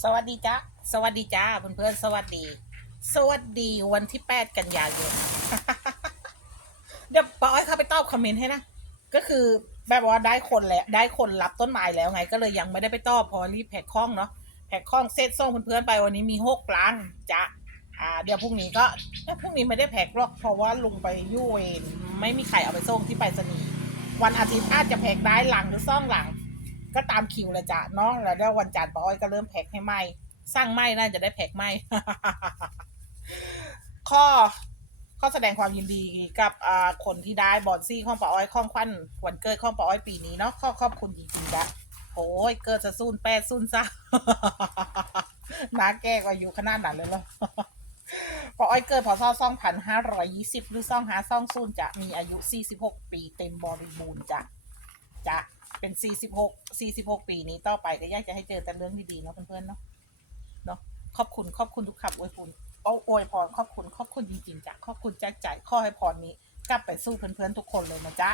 สวัสดีจ้าสวัสดีจ้าเพื่อนๆสวัสดี สวัสดีวันที่8กันยายนเดี๋ยวปอ้อยเข้าไปตอบคอมเมนต์ให้นะก็คือแบบว่าได้คนแล้วได้คนรับต้นไม้แล้วไง ก็เลยยังไม่ได้ไปตอบเพอรีบแพ็คข้องเนาะแพ็คข้องเซตส่งเพื่อนๆไปวันนี้มีหกลังจ้ะอ่า เดี๋ยวพรุ่งนี้ก็พรุ่งนี้ไม่ได้แพ็คหรอกเพราะว่าลุงไปยุ่เวนไม่มีใครเอาไปส่งที่ไปรษณีย์วันอาทิตย์อาจจะแพ็คได้หลังหรือซ่องหลัง ก็ตามคิวเลยจ้ะเนาะแล้วเดี๋ยววันจันทร์ป้าอ้อยก็เริ่มแพ็คให้ไหมสร้างไหมน่าจะได้แพ็คไหมข้อข้อแสดงความยินดีกับคนที่ได้บอลซี่ข้องป้าอ้อยข้องควันวันเกิดข้องป้าอ้อยปีนี้เนาะข้อขอบคุณจริงๆละโอ้ยเกิดจะซุ่นแปดซุ่นซะน้าแก้ก็อายู่ขนาดนั้นเลยเหรอป้อ้อยเกิดพศสองพันห้าร้อยยี่สิบหรือสองห้าสองซุ่นจะมีอายุสี่สิบหกปีเต็มบริบูรณ์จ้ะจะ เป็นสี่สิบหกสี่สิบหกปีนี้ต่อไปก็อยากจะให้เจอแต่เรื่องดีๆเนาะเพื่อนๆเนาะเนาะขอบคุณขอบคุณทุกคำอวยพรโอ้อวยพรขอบคุณขอบคุณจริงๆจ้ะขอบคุณจากใจข้อให้พรนี้ กลับไปสู้เพื่อนๆทุกคนเลยนะจ๊ะ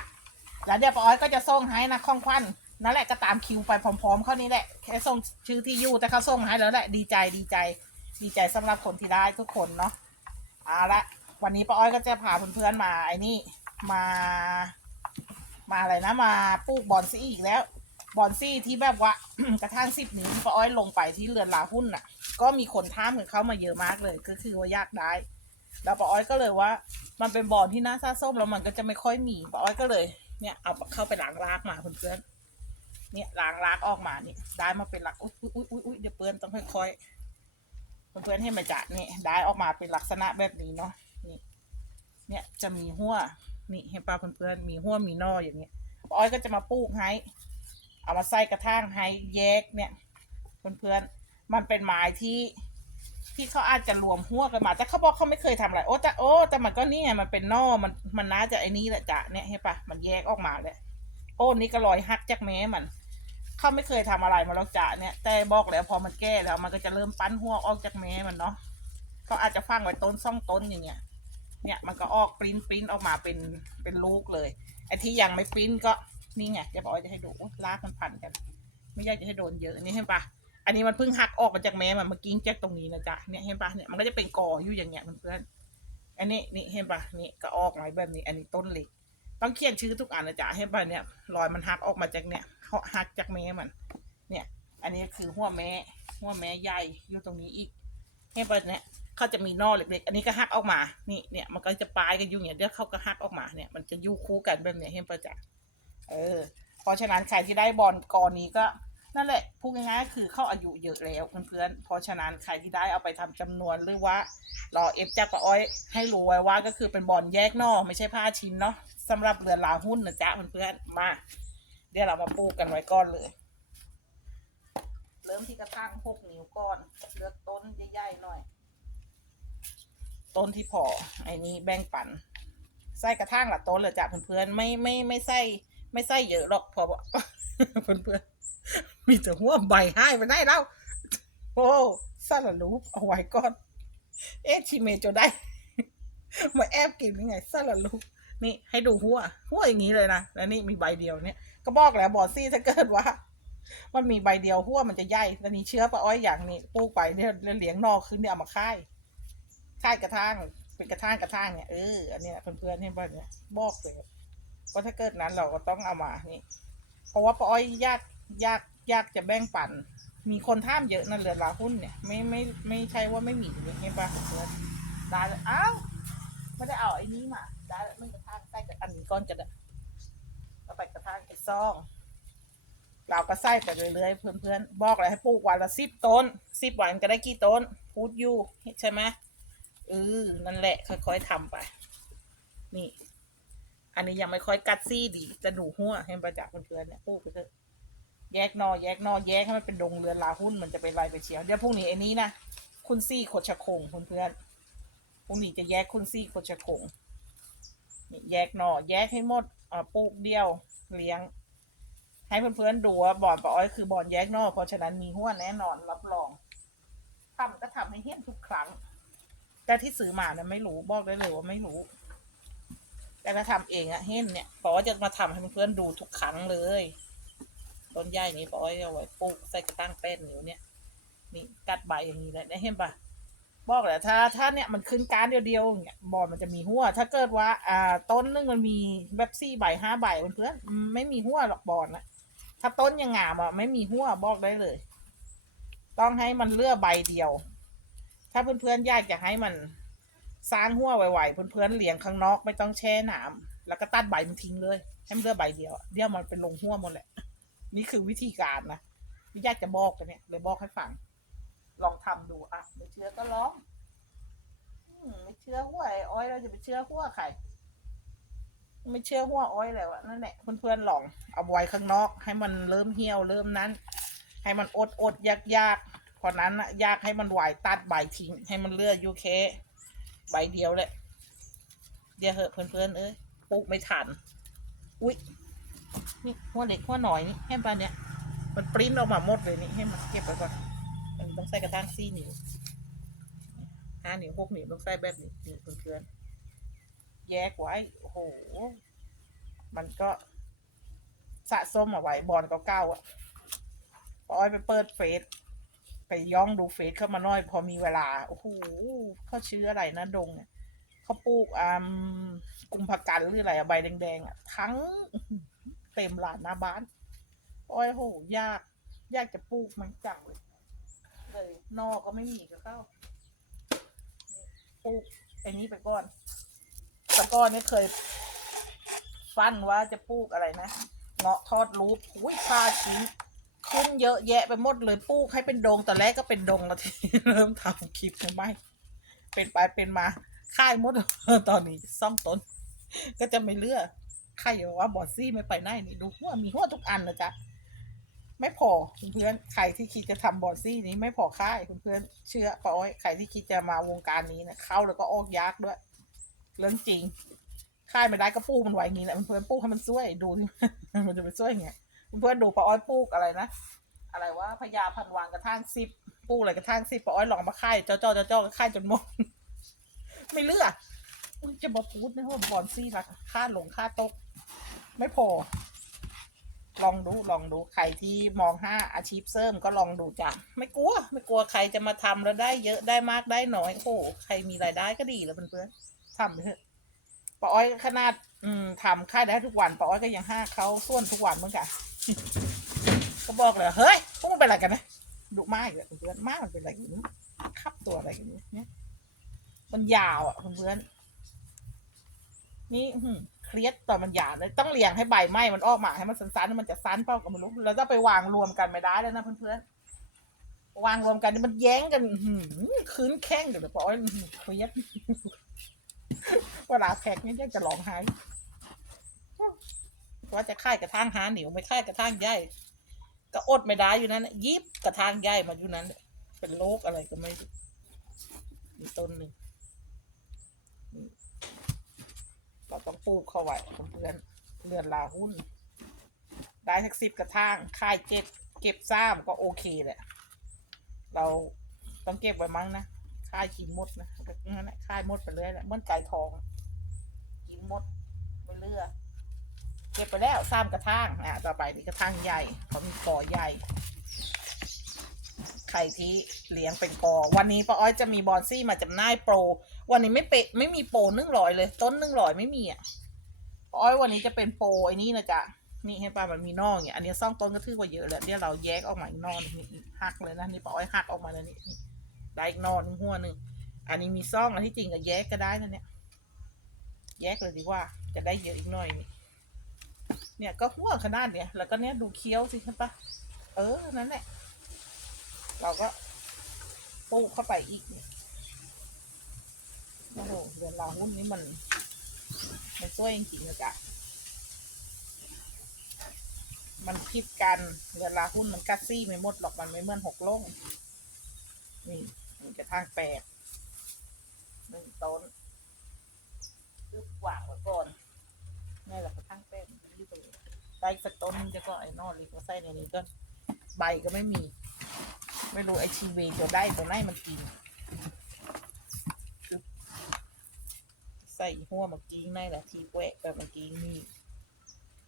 แล้วเดี๋ยวป้าอ้อยก็จะส่งให้นะข้องควันนั่นแหละก็ตามคิวไปพร้อมๆเขานี้แหละแค่ส่งชื่อที่อยู่แต่เขาส่งให้แล้วแหละดีใจดีใจ ดีใจสำหรับคนที่ได้ทุกคนเนาะเอาละวันนี้ป้าอ้อยก็จะพาเพื่อนๆมาไอ้นี่มา มาอะไรนะมาปลูกบอนซี่อีกแล้วบอนซี่ที่แบบว่า กระทั่งสิบนิ้วที่ป้าอ้อยลงไปที่เรือนลาหุ้นน่ะ ก็มีคนท้ามกันเข้ามาเยอะมากเลย ก็คือว่าอยากได้ แล้วป้าอ้อยก็เลยว่า มันเป็นบอนที่น่าซาส้มแล้วมันก็จะไม่ค่อยมีป้าอ้อยก็เลย เนี่ยเอาเข้าไปล้างรากมาเพื่อนๆเนี่ยล้างรากออกมานี่ได้มาเป็นหลักอุ้ยอุ้ยอุ้ยอุ้ยเดี๋ยวเปื้อนต้องค่อยๆเพื่อนๆให้มาจัดนี่ได้ออกมาเป็นลักษณะแบบนี้เนาะนี่เนี่ยจะมีหัว นี่เห็นปลาเพื่อนๆมีหัวมีนออย่างเงี้ยอ้อยก็จะมาปลูกให้เอามาใส่กระถางให้แยกเนี่ยเพื่อนๆมันเป็นไม้ที่ที่เขาอาจจะรวมหัวกันมา แต่เขาบอกเขาไม่เคยทำอะไรโอ้แต่โอ้แต่มันก็นี่ไงมันเป็นนอมันมันน่าจะไอ้นี่แหละจ้ะเนี่ยเห็นปะมันแยกออกมาเลยโอ้นี่ก็รอยหักจากแม้มันเขาไม่เคยทำอะไรมาแล้วจ้ะเนี่ย แต่บอกแล้วพอมันแก้แล้ว มันก็จะเริ่มปั้นหัวออกจากแม้มันเนาะเขาอาจจะฟังไว้ต้นซ่องต้นอย่างเงี้ย เนี่ยมันก็ออกปริ้นปริ้นออกมาเป็นเป็นลูกเลยไอ้ที่ยังไม่ปริ้นก็นี่ไงจะบอกว่าจะให้ดูลากมันพันกัน ไม่อยากจะให้โดนเยอะนี่เห็นปะอันนี้มันเพิ่งหักออกมาจากแม้มันเมื่อกี้จากตรงนี้นะจ๊ะเนี่ยเห็นปะเนี่ยมันก็จะเป็นกออยู่อย่างเงี้ยเพื่อนอันนี้นี่เห็นปะนี่ก็ออกมาแบบนี้ อันนี้ต้นเล็กต้องเขียนชื่อทุกอันนะจ๊ะเห็นปะเนี่ยรอยมันหักออกมาจากเนี่ยเขาหักจากแม้มัน เนี่ย อันนี้คือหัวแม้หัวแม้ใหญ่อยู่ตรงนี้อีกเห็นปะเนี่ย เขาจะมีนอเล็กๆอันนี้ก็หักออกมา นี่เนี่ยมันก็จะปลายกันอยู่อย่างเดี๋ยวเขาก็หักออกมาเนี่ยมันจะยู่คู่กันแบบเนี้ยเห็นประจักษ์เออ เพราะฉะนั้นใครที่ได้บอลกอนนี้ก็นั่นแหละพูดง่ายๆก็คือเข้าอายุเยอะแล้วเพื่อนๆเพราะฉะนั้นใครที่ได้เอาไปทำจำนวนหรือว่ารอเอฟจากปะอ้อยให้รู้ไว้ว่าก็คือเป็นบอลแยกนอกไม่ใช่ผ้าชิ้นเนาะสำหรับเรือนลาหุ้นนะจ๊ะเพื่อนๆมา เดี๋ยวเรามาปูกกันไว้ก่อนเลย เริ่มที่กระถางหกนิ้วก่อน เลือกต้นใหญ่ๆหน่อย ต้นที่พอไอ้นี้แบ่งปัน ใส่กระถางละต้นเลยจ้ะเพื่อนๆไม่ไม่ไม่ใส่ไม่ใส่เยอะหรอกเพอเพื่อนๆมีแต่หัวใบให้ไปได้แล้วโอ้สารรูปเอาไว้ก่อน เอ๊ะชิเมโจได้ มาแอบกินยังไงสารรูปนี่ให้ดูหัว หัวอย่างนี้เลยนะ แล้วนี่มีใบเดียวเนี่ย ก็บอกแล้วบอซี่ถ้าเกิดว่า มันมีใบเดียวหัวมันจะใหญ่แล้วนี้เชื้อปะอ้อยอย่างนี้ปลูกไปเนี่ยเลี้ยงนอกขึ้นเนี่ยเอามาค่าย ค่ายกระทางเป็นกระทางกระทางเนี่ยเอออันนี้ยเพื่อนๆให้บ้านเนี่ยบอกเลยว่าถ้าเกิดนั้นเราก็ต้องเอามานี่เพราะว่าป้าอ้อยยากยากยากจะแบ่งปัน มีคนท่ามเยอะนั่นเรือลาหุ้นเนี่ยไม่ไม่ไม่ใช่ว่าไม่มีอย่างเงี้ยป่ะเพื่อนได้เลยอ้าวไม่ได้เอาไอ้นี้มาได้แล้วมันกระทางใส่กับอันนี้ก้อนกันอะเราไปกระทางไอ้ซองเราก็ใส่ไปเรื่อยๆเพื่อนๆบอกเลยให้ปลูกวันละสิบต้นสิบวันก็ได้กี่ต้นพูดอยู่ใช่ไหม เออนั่นแหละ ค่อยๆทำไป นี่ อันนี้ยังไม่ค่อยกัดซี่ดี จะดูหัวให้ประจักษ์เพื่อนๆเนี่ยปลูกไปเถอะแยกนอ แยกนอ แยกให้มันเป็นดงเรือนลาหุ้นมันจะเป็นลายไปเชียวเดี๋ยวพรุ่งนี้ไอ้นี้นะคุณซี่โคชะคงเพื่อนๆพรุ่งนี้จะแยกคุณซี่โคชะคงนี่แยกนอแยกให้หมดอ่าปลูกเดียวเลี้ยง ให้เพื่อนๆดูว่าบอลปะอ้อยคือบอลแยกนอเพราะฉะนั้นมีหัวแน่นอนรับรองทำก็ทำให้เห็นทุกครั้ง แต่ที่ซื้อมานะไม่รู้บอกได้เลยว่าไม่รู้ แต่ถ้าทำเองอะเห็นเนี่ยปอจะมาทำให้เพื่อนดูทุกครั้งเลยต้นใหญ่นี้ปอยเอาไว้ปลูกใส่กระตั้งแป้นนิ้วเนี่ยนี่กัดใบอย่างนี้แหละได้เห็นปะบอกแหละถ้าถ้าเนี่ยมันขึ้นการเดียวๆอย่างเงี้ยบอลมันจะมีหัว ถ้าเกิดว่า อ่า ต้นนึงมันมีแบบสี่ใบห้าใบเพื่อนไม่มีหัวหรอกบอลนะถ้าต้นยังงามอะไม่มีหัวบอกได้เลย ต้องให้มันเลือกใบเดียว ถ้าเพื่อนๆอยากจะให้มันสร้างหัวไวๆเพื่อนๆเลี้ยงข้างนอกไม่ต้องแช่น้ำแล้วก็ตัดใบมันทิ้งเลย ให้มันเลือกใบเดียวเดี๋ยวมันเป็นลงหัวหมดแหละ นี่คือวิธีการนะที่อยากจะบอกกันเนี่ยเลยบอกให้ฟัง ลองทำดูอะไม่เชื่อก็ลองอมไม่เชื่อหัวไอ้อ้อยเราจะไปเชื่อหัวใครไม่เชื่อหัวอ้อยแล้วะนั่นแหละเพื่อนๆลองเอาไว้ข้างนอก ให้มันเริ่มเหี่ยวเริ่มนั้น ให้มันอดอดยากยากๆ พอนั้นอะยากให้มันไหวตัดใบทิ้ง ให้มันเลือดยูเคใบเดียวแหละเดี๋ยวเหอะเพื่อนๆเอ้ยปลูกไม่ทันอุ๊ยนี่หัวเล็กหัวหน่อยนี่ให้ปลาเนี่ย มันปริ้นออกมาหมดเลยนี่ให้มันเก็บไว้ก่อนมันต้องใส่กระทั่งซี่นิ้วห้านิ้วหกนิ้วต้องใส่แบบนี้นี่เพื่อนๆแยกไว้โอ้โหมันก็สะสมเอาไว้บอลเก่าๆอะปล่อยไปเปิดเฟซ ไปย่องดูเฟซเข้ามาน้อย พอมีเวลา โอ้โหเขาชื่ออะไรนะดงเนี่ยเขาปลูกอ่ากุมภกันหรืออะไรอะใบแดงๆอะทั้งเต็มลานหน้าบ้าน โอ้ยโห ยาก ยากจะปลูกมันจังเลยเลยนอกก็ไม่มีก็เข้าปลูกไอ้นี้ไปก่อนแต่ก่อนเนี่ยเคย ฟันว่าจะปลูกอะไรนะเงาะทอดรูปอุ้ยพาชิ้น ขึ้นเยอะแยะไปหมดเลยปลูกให้เป็นดงแต่แรกก็เป็นดงแล้วทีเริ่มทำคลิปไม่ เป็นไปเป็นมาค่ายหมดตอนนี้ซ่อมต้น ก็จะไม่เลือกใครบอกว่าบอดซี่ไม่ไปไหนนี่ดูหัวมีหัวทุกอันนะจ๊ะไม่พอเพื่อนใครที่คิดจะทำบอดซี่นี้ไม่พอค่ายเพื่อนเชื่อปาอ้อยใครที่คิดจะมาวงการนี้นะเข้าแล้วก็ออกยากด้วย เรื่องจริงค่ายไม่ได้ก็ปูมันไว้อย่างนี้แหละเพื่อนปูให้มันช่วยดูมันจะไปช่วยไง เพื่อนดูปาอ้อยปลูกอะไรนะ อะไรว่าพญาพันวางกระทั่งสิบปลูกอะไรกระทั่งสิบปาอ้อยลองมาค่ายเจ้าเจ้าเจ้าเจ้าค่ายจนหมด ไม่เลือกอุ๊ยจะมาพูดนะว่าบอลซี่ละค่าหลงค่าตก ไม่พอ ลองดูลองดูใครที่มองห้าอาชีพเสริมก็ลองดูจ้ะไม่กลัว ไม่กลัวใครจะมาทำแล้วได้เยอะได้มากได้น้อยโอ้โหใครมีรายได้ก็ดีแล้วเพื่อนๆทำไปเถอะป้าอ้อยขนาด อืมทำค่ายได้ทุกวันป้าอ้อยก็ยังห้าเขาส่วนทุกวันเหมือนกัน ก็บอกเลยเฮ้ยพวกมันเป็นอะไรกันนะดุมากเลยเพื่อนมากมันเป็นอะไรอย่างนี้ขับตัวอะไรอย่างนี้เนี่ยมันยาวอะเพื่อนนี่เครียดตอนมันยาวเลยต้องเลี้ยงให้ใบไหม้มันออกมาให้มันสั้นๆมันจะสั้นเปล่าก็ไม่รู้แล้วจะไปวางรวมกันไม่ได้แล้วนะเพื่อนๆวางรวมกันนี่มันแย้งกันหืคืนแข้งกันเลยปอยอื้อหือเครียดเวลาแพ็กนี่ยังจะร้องไห้ ว่าจะค่ายกระทางหาหนิวไม่ค่ายกระทางใหญ่ก็อดไม่ได้อยู่นั้นยิบกระทางใหญ่มาอยู่นั้น เป็นโรคอะไรก็ไม่มีต้นหนึ่งเราต้องปลูกเข้าไว้เพื่อนเรือนลาหุ้น ได้สักสิบกระทางค่ายเก็บ เก็บซ้ำก็โอเคแหละ เราต้องเก็บไว้มั้งนะค่ายกินมดนะงั้นแหละค่ายมดไปเรื่อยแหละเมื่อไก่ทองกินมดไปเรื่อย ก็บไปแล้วซ้ำกระทางอะต่อไปนี่กระทางใหญ่เขามีกอใหญ่ใครที่เลี้ยงเป็นกอ วันนี้ป้าอ้อยจะมีบอนซี่มาจำหน่ายโปร วันนี้ไม่เปะไม่มีโปรนึ่งร้อยเลย ต้นนึ่งร้อยไม่มีอะป้าอ้อยวันนี้จะเป็นโปรไอ้นี่นะจ๊ะนี่เห็นป่ะมันมีนอกองเงี้ยอันนี้ซ่องต้นก็ถือว่าเยอะแล้วเดี๋ยวเราแยกออกมาอีกนอกหนึ่งนี่หักเลยนะนี่ป้าอ้อยหักออกมาแล้วนี่ได้อีกนอกหนึ่งหัวหนึ่งอันนี้มีซ่องอันที่จริงก็แยกก็ได้นะเนี่ยแยกเลยดีกว่าจะได้เยอะอีกหน่อยนี่ เนี่ยก็หัวขนาดเนี้ยแล้วก็เนี้ยดูเคี้ยวสิใช่ปะเออ นั่นแหละ เราก็ปูเข้าไปอีกโอ้โหเรือนราหุ้นนี้มัน มันช่วยจริงๆนะจ๊ะมันพิดกันเรือนราหุ้นมันกัดซี่ไม่หมดหรอกมันไม่เหมือนหกล่งนี่มันกระทางแปดหนึ่งต้นคือวางไว้ก่อนนี่แหละกระทางแปดที่ตรง นี้ได้สักต้นหนึ่งจะก็ไอ้นอเลยก็ใส่ในนี้ก็ใบก็ไม่มี ไม่รู้ไอชีเวตัวได้ตัวไหนมันกิน ใส่หัวมื่อกี้ในแหละทีแวะแบบเมื่อกี้นี่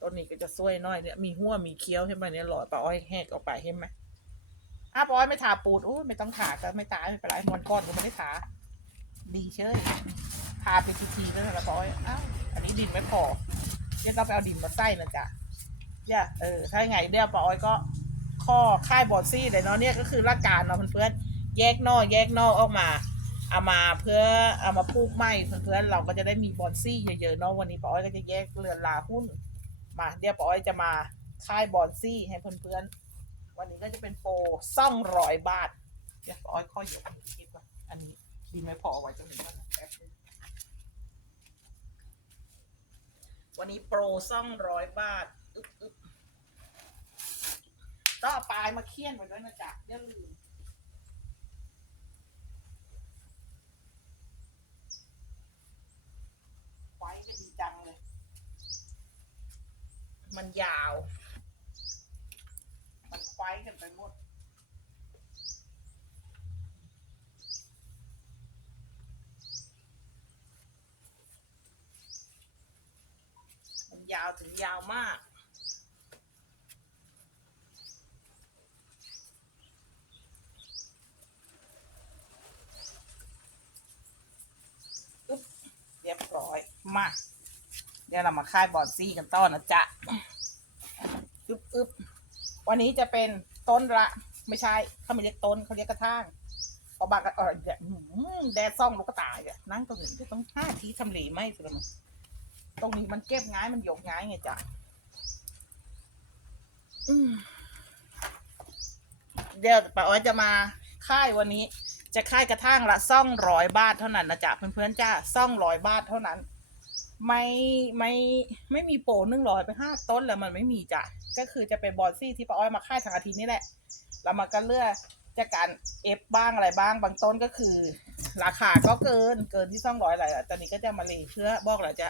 ต้นนี้ก็จะสวยน้อยเนี่ยมีหัวมีเคี้ยวใช่ไหมเนี่ยหลอดปลาอ้อยแหกออกไปเห็นไหมอ้าวปอยไม่ทาปูดโอ้ยไม่ต้องทาก็ไม่ตายไม่เป็นไรมวนก้อนก็ไม่ได้ทาดีเชยทาเป็นทีๆแล้วนะปอยอ้าวอันนี้ดินไม่พอเดี๋ยวต้องไปเอาดินมาใส่นะจ๊ะ อย่เออถ้ายังไงเดี๋ยวปออยก็ข้อค่ายบอดซี่เลยเนาะเนี่ยก็คือหลักการเนาะเพื่อนๆแยกนอกแยกนอกออกมาเอามาเพื่อเอามาปลูกไม้เพื่อนๆเราก็จะได้มีบอนซี่เยอะๆเนาะวันนี้ปอ้อยก็จะแยกเรือนลาหุ้นมาเดี๋ยวปอ้อยจะมาค่ายบอนซี่ให้เพื่อนๆวันนี้ก็จะเป็นโปรซ่องร้อยบาทเดี๋ยวปอ้อยข้อยกคิดว่าอันนี้ดีไม่พอไว้จะหนึ่งแป๊บนึงวันนี้โปรซ่องร้อยบาทอึ๊บอึ๊บ ต้องเอาปลายมาเคี่ยนไว้ด้วยนะจ๊ะอย่าลืมไว้ก็ดีจังเลย มันยาว มันไว้กันไปหมด มันยาวถึงยาวมาก อุ๊บเรียบร้อย มา เดี๋ยวเรามาค่ายบอนซี่กันต่อนะจ๊ะอึบอึบวันนี้จะเป็นต้นละ ไม่ใช่เขาไม่เรียกต้นเขาเรียกกระถางเอาบางกันเออเนี่ยอื้อหือแดดซ่องลูกกระต่ายอะนั่งตรงนี้ต้องห้าทีทำเหลไหมสุดมั้งตรงนี้มันเก็บง่ายมันยกง่ายไงจ๊ะเดี๋ยวป้าอ้อยจะมาค่ายวันนี้ จะค่ายกระทั่งละซ่องร้อยบาทเท่านั้นนะจ๊ะเพื่อนๆจ้าซ่องร้อยบาทเท่านั้น ไม่ไม่ไม่มีโปรหนึ่งร้อยไปห้าต้นแล้วมันไม่มีจ้ะก็คือจะเป็นบอลซี่ที่ป้าอ้อยมาค่ายทางอาทิตย์นี่แหละแล้วมาก็เลือกจากการเอฟบ้างอะไรบ้างบางต้นก็คือ ราคาก็เกินเกินที่ซ่องร้อยอะไรอะตอนนี้ก็จะมาเลเพื่อบอกแหละจะ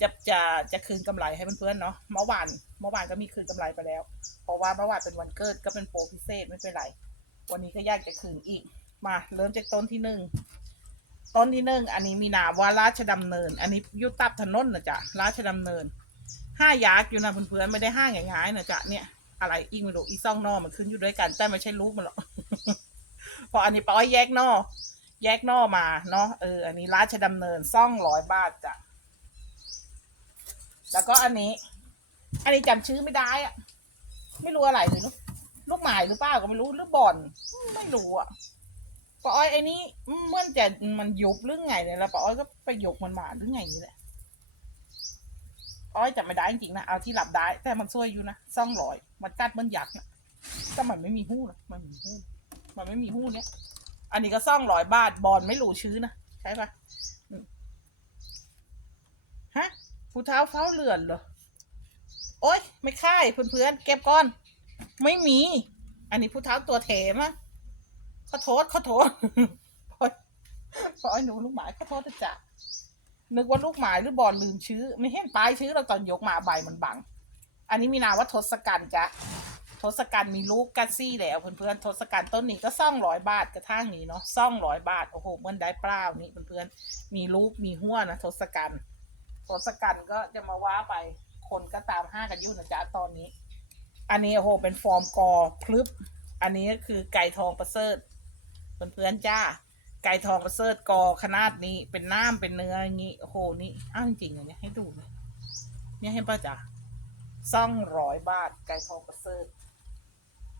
จะจะจะคืนกำไรให้เพื่อนๆเนาะเมื่อวานเมื่อวานก็มีคืนกำไรไปแล้ว เพราะว่าเมื่อวานเป็นวันเกิดก็เป็นโปรพิเศษไม่เป็นไร วันนี้ก็ยากจะคืนอีกมาเริ่มจากต้นที่หนึ่ง ต้นที่หนึ่งอันนี้มีนามว่าราชดำเนิน อันนี้ยุตับถนนนะจ๊ะราชดำเนินห้ายักษ์อยู่นะเพื่อนๆไม่ได้ห้าง่ายๆนะจ๊ะเนี่ยอะไรอีกไม่รู้อีซ่องนอมันขึ้นอยู่ด้วยกันแต่ไม่ใช่ลูกมันหรอกพราะอันนี้ป้อยแยกนอแยกนอมาเนาะเอออันนี้ราชดำเนินซ่องร้อยบาทจ้ะแล้วก็อันนี้ อันนี้จำชื่อไม่ได้อะไม่รู้อะไรเลยลูกลูกหมายหรือเปล่าก็ไม่รู้หรือบอลไม่รู้อะ ป้าอ้อยไอ้นี่เมื่อนจะมันยุบหรือไงเนี่ยแล้วป้าอ้อยก็ไปยกมันมาหรือไงนี่แหละป้าอ้อยจับไม่ได้จริงๆนะเอาที่หลับได้แต่มันช่วยอยู่นะซ่องรอย มันกัดมันยักษ์นะแต่มันไม่มีหู้นะมันไม่มีหู้มันไม่มีหู้เนี่ย อันนี้ก็ซ่องร้อยบาทบอลไม่รู้ชื่อนะใช่ปะฮะผู้เท้าเท้าเลือนเหรอโอ๊ย ไม่ค่ายเพื่อนๆเก็บก่อน ไม่มี อันนี้ผู้เท้าตัวเถมะ ขอโทษขอโทษพอพอไอ้หนูลูกหมาขอโทษนะจ๊ะนึกว่าลูกหมาหรือบอลลืมชื่อ ไม่เห็นป้ายชื่อเราตอนยกมาใบมันบัง อันนี้มีนามว่าทศกัณฐ์จ้ะทศกัณฐ์มีลูกกัสซี่แล้วเพื่อนๆทศกัณฐ์ต้นนี้ก็ซ่องร้อยบาทกระทั่งนี้เนาะซ่องร้อยบาทโอ้โหเหมันได้เปล่านี่เพื่อนๆมีลูกมีหัวนะทศกัณฐ์ทศกัณฐ์ก็จะมาว่าไปคนก็ตามห้ากันยู่นะจ๊ะตอนนี้ อันนี้โอ้โหเป็นฟอร์มกอพลึบอันนี้ก็คือไก่ทองประเสริฐ เพื่อนๆจ้า ไก่ทองประเสริฐกอขนาดนี้ เป็นน้ำเป็นเนื้ออย่างนี้โอ้โหนี่อ้าวจริงๆอันนี้ให้ดูเลยเนี่ยเห็นป่ะจ๊ะซ่องร้อยบาท ไก่ทองประเสริฐ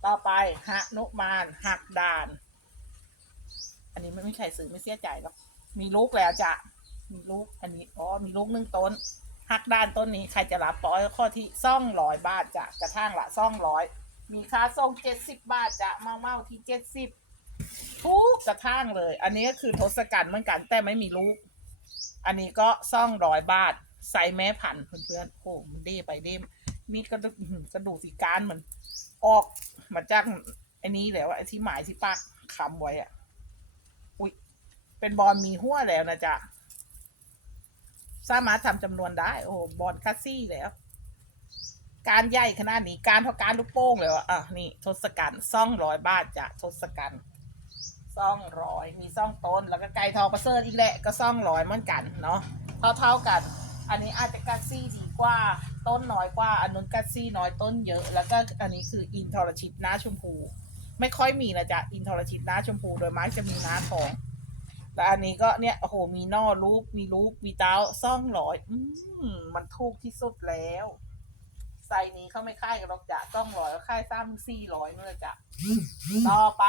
ต่อไปหะนุมานหักดาน อันนี้ไม่ไม่ใช่สื่อไม่เสียใจหรอกมีลูกแล้วจ้ะมีลูกอันนี้อ๋อมีลูกหนึ่งต้นหักด้านต้นนี้ใครจะรับปอยข้อที่ซ่องร้อยบาทจ้ะกระทั่งละซ่องร้อยมีค่าส่งเจ็ดสิบบาทจ้ะเมาเมาที่เจ็ดสิบ ทุกกระทั่งเลย อันนี้ก็คือทศกัณฐ์เหมือนกันแต่ไม่มีลูก อันนี้ก็ซ่องร้อยบาทใส่แม่พันเพื่อนๆโอ้มันดีไปดีมีกระดูกกระดูกสีการเหมือนออกมาจากไอ้นี้แล้วไอ้ที่หมายที่ปากคำไว้อะอุ้ยเป็นบอลมีหัวแล้วนะจ๊ะสามารถทำจำนวนได้ โอ้โหบอลคัสซี่แล้ว การใหญ่ขนาดนี้การเท่าการลูกโป่งเลยวะอะนี่ ทศกัณฐ์ซ่องร้อยบาทจ้ะทศกัณฐ์ ซ่องร้อยมีซ่องต้นแล้วก็ไก่ทองประเสริฐอีกแหละก็ซ่องร้อยเหมือนกันเนาะเท่าเท่าๆกัน อันนี้อาจจะกัดซี่ดีกว่าต้นน้อยกว่าอันนู้นกัดซี่น้อยต้นเยอะ แล้วก็อันนี้คืออินทรชิตหน้าชมพู ไม่ค่อยมีนะจ๊ะอินทรชิตน้าชมพูโดยมากจะมีหน้าทองแต่อันนี้ก็เนี่ยโอ้โหมีนอลูกมีลูกมีเต้าซ่องร้อย อืมมันถูกที่สุดแล้ว ซส์นี้เขาไม่ค่ายกันหรอกจ้ะซ่องร้อยก็ค่ายซ้ำสี่ร้อยนู่นแหละจ้ะต่อไป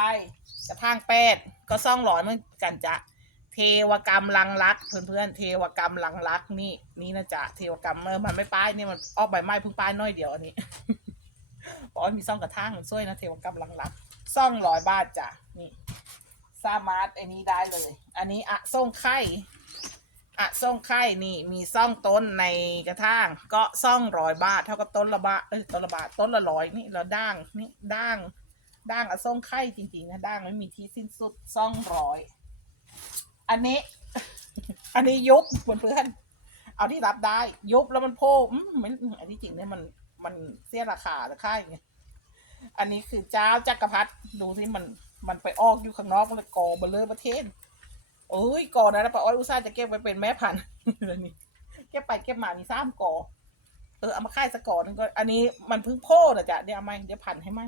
กระทางแปดก็ซ่องร้อยเหมือนกันจ้ะเทวกรรมลังรักเพื่อนๆเทวกรรมลังรักนี่นี่นะจ๊ะเทวกรรมเออมันไม่ป้ายนี่มันออกใบไม้เพิ่งป้ายน้อยเดียวอันนี้บอกว่ามีซ่องกระทั่งมันช่วยนะเทวกรรมลังรักซ่องร้อยบาทจ้ะนี่สามารถไอ้นี้ได้เลย อันนี้อะส่งไข่ อะส่องไข่นี่มีซ่องต้นในกระถางก็ซ่องร้อยบาทเท่ากับต้นละบาทเอ้ยต้นละบาทต้นละร้อยนี่แล้วด่างนี่ด่างด่างอะส่องไข่จริงๆนะด่างไม่มีที่สิ้นสุดซ่องร้อยอันนี้ อันนี้ยุบเพื่อนๆเอาที่รับได้ ยุบแล้วมันโพอืมมันอันที่จริงเนี่ยมันมันเสียราคาแต่ค่ายไงอันนี้คือเจ้าจักรพรรดิดูที่มันมันไปออกอยู่ข้างนอกมันเลยกอเบลเลอร์ประเทศ โอ้ยกอนะป้าอ้อยอุตส่าห์จะเก็บไว้เป็นแม่พันธุ์เดี๋ยวนี้เก็บไปเก็บมานี่สามกอเออเอามาค่ายสกอหนึงก็อันนี้มันพึ่งโพนะจ๊ะเดี๋ยวเอามาเดี๋ยวพันให้ไหม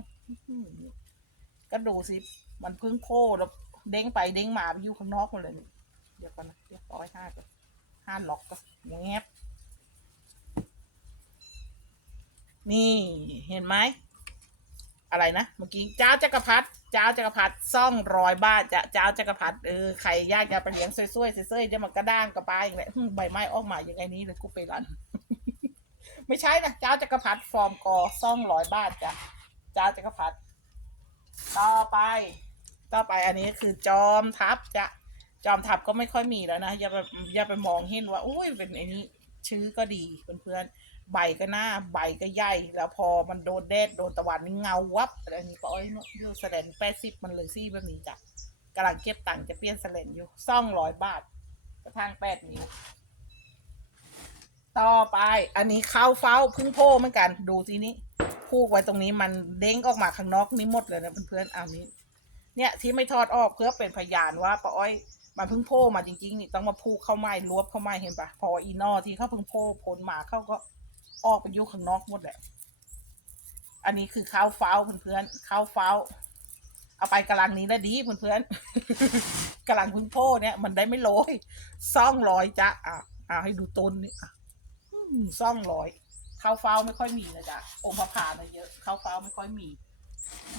ก็ดูสิมันพึ่งโพแล้วเด้งไปเด้งมาไปอยู่ข้างนอกหมดเลยนี่เดี๋ยวก่อนนะเดี๋ยวป้าอ้อยห้าก่อนห้าล็อกก็แงบนี่เห็นไหมอะไรนะเมื่อกี้จ้าจักรพรรดิ เจ้าจักรพรรดิซ่องรอยบ้านจะเจ้าจักรพรรดิเออใครยากจะไปเลี้ยงซวยๆเซยๆเดี๋ยวมันก็ด้างกระปายอย่างเงี้ยหึใบไม้ออกมาอย่างไงนี้เลยกูไปรัน ไม่ใช่นะเจ้าจักรพรรดิฟอร์มกอซ่องร้อยบ้าทจ้ะเจ้าจักรพรรดิต่อไป ต่อไปอันนี้คือจอมทัพจะจอมทัพก็ไม่ค่อยมีแล้วนะอย่าไปอย่าไปมองเห็นว่าอุ้ยเป็นไอ้นี้ชื่อก็ดีเพื่อนๆ ใบก็หน้าใบก็ใหญ่ แล้วพอมันโดนแดดโดนตะวันนี่เงาวับอันนี้ก็อ้อยเนอะแสลนแปดสิบมันเลยซี่แบบนี้จ้ะกำลังเก็บตังค์จะเปลี่ยนแสลนอยู่ซ่องร้อยบาทกระทั่งแปดนิ้วต่อไป อันนี้ข้าวเฝ้าพึ่งโพเหมือนกัน ดูสินี้พูกไว้ตรงนี้มันเด้งออกมาข้างนอกนี่หมดเลยนะเพื่อนๆอานี้ เนี่ยที่ไม่ทอดออกเพื่อเป็นพยานว่าป้าอ้อยมันเพิ่งโผล่มาจริงๆนี่ต้องมาพูกเข้าไม้รวบเข้าไม้เห็นปะพออีนอที่เขาเพิ่งโผล่พ้นมาเขาก็ ออกไปอยู่ข้างนอกหมดแหละ อันนี้คือข้าวเฝ้าเพื่อนๆข้าวเฝ้า เอาไปกำลังนี้แล้วดีเพื่อนๆกำลังพึ่งโผล่เนี่ยมันได้ไม่โรยซ่องลอยจ้ะอะอะให้ดูต้นนี่อะอืมซ่องลอยข้าวเฝ้าไม่ค่อยมีนะจ๊ะอมพระพานะเยอะข้าวเฝ้าไม่ค่อยมี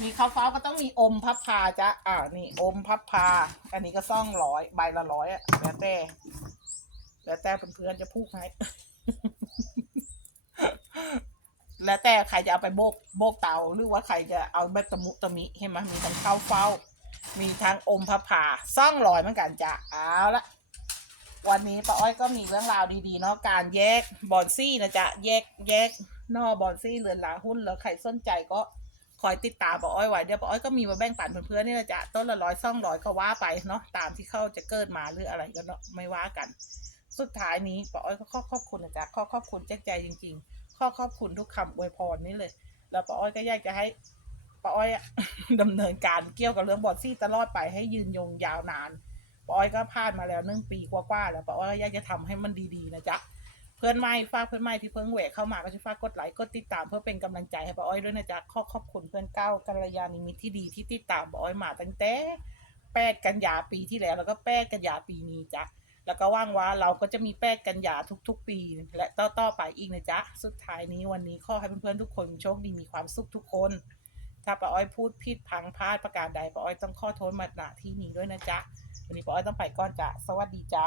มีข้าวเฝ้าก็ต้องมีอมพับพาจ้ะอ่านี่อมพับพา อันนี้ก็ซ่องร้อยใบละร้อยอะแล้วแต่แล้วแต่เพื่อนๆจะพูดให้ แล้วแต่ใครจะเอาไปโบกโบกเตาหรือว่าใครจะเอาแบบตะมุตะมิเห็นไหมมีทั้งข้าวเฝ้า มีทั้งอมพับพาซ่องลอยเหมือนกันจ้ะเอาละวันนี้ป้าอ้อยก็มีเรื่องราวดีๆเนาะการแยกบอนซี่นะจ๊ะแยกแยกนอบอนซี่เรือนลาหุ้นแล้วใครสนใจก็คอยติดตามป้าอ้อยไว้เดี๋ยวป้าอ้อยก็มีมาแบ่งปันเพื่อนๆนี่นะจ๊ะต้นละร้อยซ่องร้อยก็ว่าไปเนาะตามที่เข้าจะเกิดมาหรืออะไรก็เนาะไม่ว่ากัน สุดท้ายนี้ป้าอ้อยก็ขอขอบคุณนะจ๊ะขอขอบคุณแจ้ใจจริง ๆ ข้อขอบคุณทุกคำอวยพรนี้เลย แล้วป้าอ้อยก็อยากจะให้ป้าอ้อยอะดำเนินการเกี่ยวกับเรื่องบอนซี่ตลอดไปให้ยืนยงยาวนานป้าอ้อยก็ผ่านมาแล้วหนึ่งปีกว่าๆแล้วป้าอ้อยอยากจะทำให้มันดีๆนะจ๊ะเพื่อนใหม่ฝากเพื่อนใหม่ที่เพิ่งแหวกเข้ามาก็ช่วยฝากกดไลค์กดติดตามเพื่อเป็นกำลังใจให้ป้าอ้อยด้วยนะจ๊ะขอขอบคุณเพื่อนเก้ากัลยาณมิตที่ดีที่ติดตามป้าอ้อยมาตั้งแต่แปดกันยาปีที่แล้วแล้วก็แปดกันยาปีนี้จ้ะ แล้วก็ว่างว้าเราก็จะมีแปดกันยาทุก ๆ ปี และต่อๆไปอีกนะจ๊ะ สุดท้ายนี้วันนี้ขอให้เพื่อนๆทุกคนโชคดีมีความสุขทุกคน ถ้าป้าอ้อยพูดผิดพังพลาดประการใดป้าอ้อยต้องขอโทษมาณที่นี้ด้วยนะจ๊ะ วันนี้ป้าอ้อยต้องไปก่อนจ้ะ สวัสดีจ้า